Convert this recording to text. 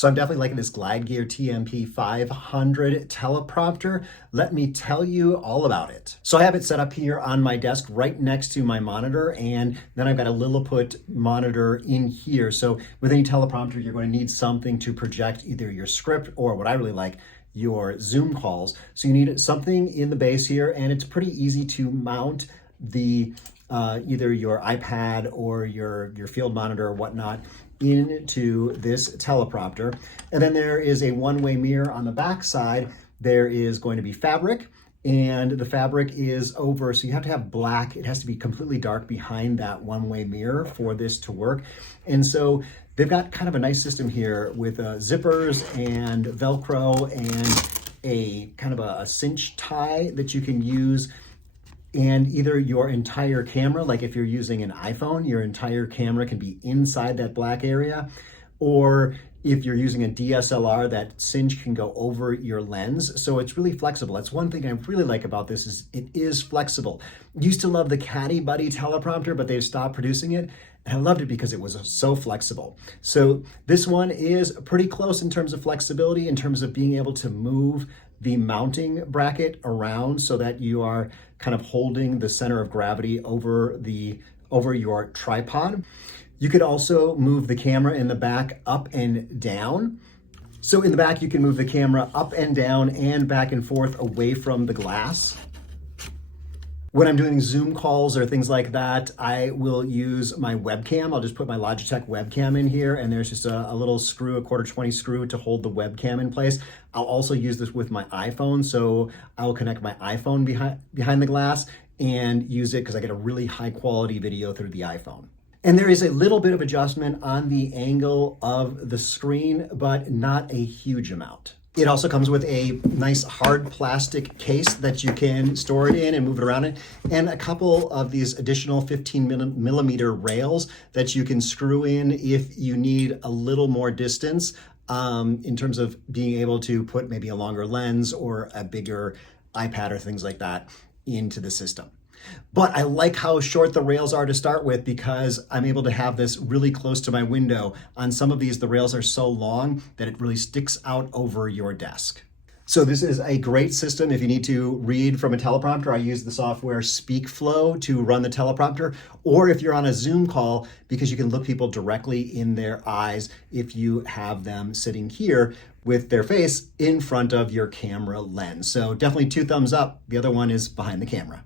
So I'm definitely liking this Glide Gear TMP500 teleprompter. Let me tell you all about it. So I have it set up here on my desk right next to my monitor, and then I've got a Lilliput monitor in here. So with any teleprompter, you're going to need something to project either your script or, what I really like, your Zoom calls. So you need something in the base here, and it's pretty easy to mount the either your iPad or your field monitor or whatnot into this teleprompter. And then there is a one-way mirror on the back side. There is going to be fabric, and the fabric is over, so you have to have black. It has to be completely dark behind that one-way mirror for this to work. And so they've got kind of a nice system here with zippers and Velcro and a kind of a cinch tie that you can use. And either your entire camera, like if you're using an iPhone, your entire camera can be inside that black area. Or if you're using a DSLR, that cinch can go over your lens. So it's really flexible. That's one thing I really like about this, is it is flexible. Used to love the Caddy Buddy teleprompter, but they've stopped producing it. And I loved it because it was so flexible. So this one is pretty close in terms of flexibility, in terms of being able to move the mounting bracket around so that you are kind of holding the center of gravity over your tripod. You could also move the camera in the back up and down. So in the back, you can move the camera up and down and back and forth away from the glass. When I'm doing Zoom calls or things like that, I will use my webcam. I'll just put my Logitech webcam in here, and there's just a little screw, a 1/4-20 screw to hold the webcam in place. I'll also use this with my iPhone, so I'll connect my iPhone behind the glass and use it because I get a really high quality video through the iPhone. And there is a little bit of adjustment on the angle of the screen, but not a huge amount. It also comes with a nice hard plastic case that you can store it in and move it around in, and a couple of these additional 15mm rails that you can screw in if you need a little more distance in terms of being able to put maybe a longer lens or a bigger iPad or things like that into the system. But I like how short the rails are to start with, because I'm able to have this really close to my window. On some of these, the rails are so long that it really sticks out over your desk. So this is a great system if you need to read from a teleprompter. I use the software SpeakFlow to run the teleprompter, or if you're on a Zoom call, because you can look people directly in their eyes if you have them sitting here with their face in front of your camera lens. So definitely 2 thumbs up. The other one is behind the camera.